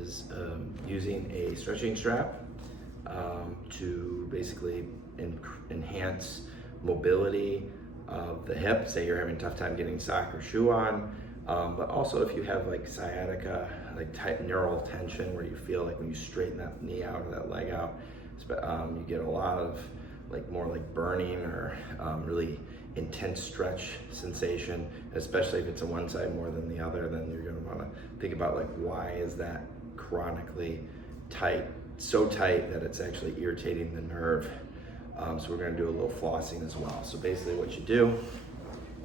is using a stretching strap to basically enhance mobility of the hip. Say you're having a tough time getting sock or shoe on, but also if you have like sciatica, like tight neural tension where you feel like when you straighten that knee out or that leg out, you get a lot of more like burning or really intense stretch sensation, especially if it's on one side more than the other. Then you're going to want to think about like, why is that chronically tight, so tight that it's actually irritating the nerve. So we're going to do a little flossing as well. So basically what you do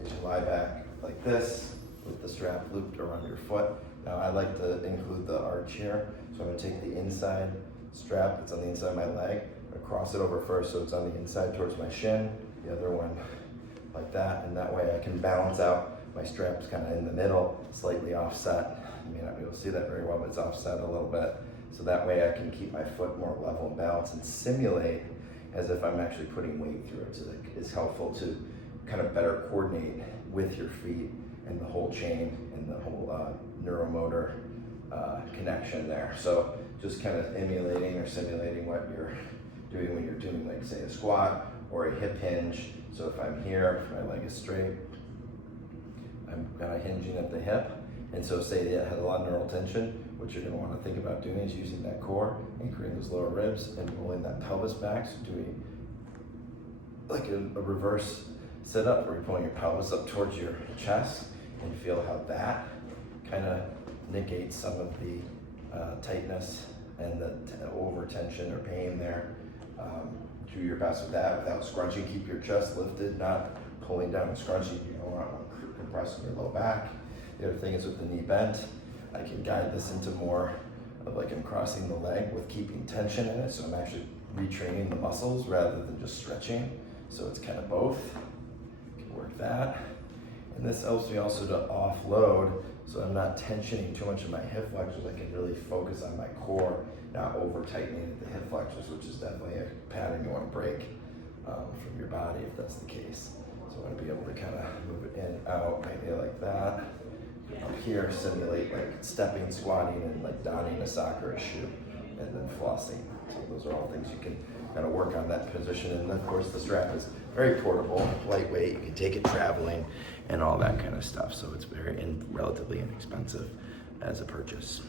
is you lie back like this with the strap looped around your foot. Now I like to include the arch here, so I'm going to take the inside strap that's on the inside of my leg, cross it over first so it's on the inside towards my shin, the other one like that, and that way I can balance out. My strap's kind of in the middle, slightly offset. You may not be able to see that very well, but it's offset a little bit. So that way I can keep my foot more level and balanced and simulate as if I'm actually putting weight through it. So that is helpful to kind of better coordinate with your feet and the whole chain and the whole neuromotor connection there. So just kind of emulating or simulating what you're doing when you're doing, like say a squat or a hip hinge. So if I'm here, if my leg is straight, I'm kind of hinging at the hip. And so say that had a lot of neural tension, what you're gonna wanna think about doing is using that core, anchoring those lower ribs and rolling that pelvis back. So doing like a reverse sit up where you're pulling your pelvis up towards your chest and feel how that kind of negates some of the tightness and the over tension or pain there. Do your best with that without scrunching. Keep your chest lifted, not pulling down and scrunching. You don't want to compress your low back. The other thing is with the knee bent, I can guide this into more of like I'm crossing the leg with keeping tension in it. So I'm actually retraining the muscles rather than just stretching. So it's kind of both. You can work that. And this helps me also to offload, so I'm not tensioning too much of my hip flexors. I can really focus on my core, not over tightening the hip flexors, which is definitely a pattern you want to break from your body if that's the case. So I want to be able to kind of move it in, out, maybe like that. Up here, simulate like stepping, squatting, and like donning a sock or a shoe, and then flossing. So those are all things you can kind of work on that position. And of course the strap is very portable, lightweight. You can take it traveling and all that kind of stuff. So it's very relatively inexpensive as a purchase.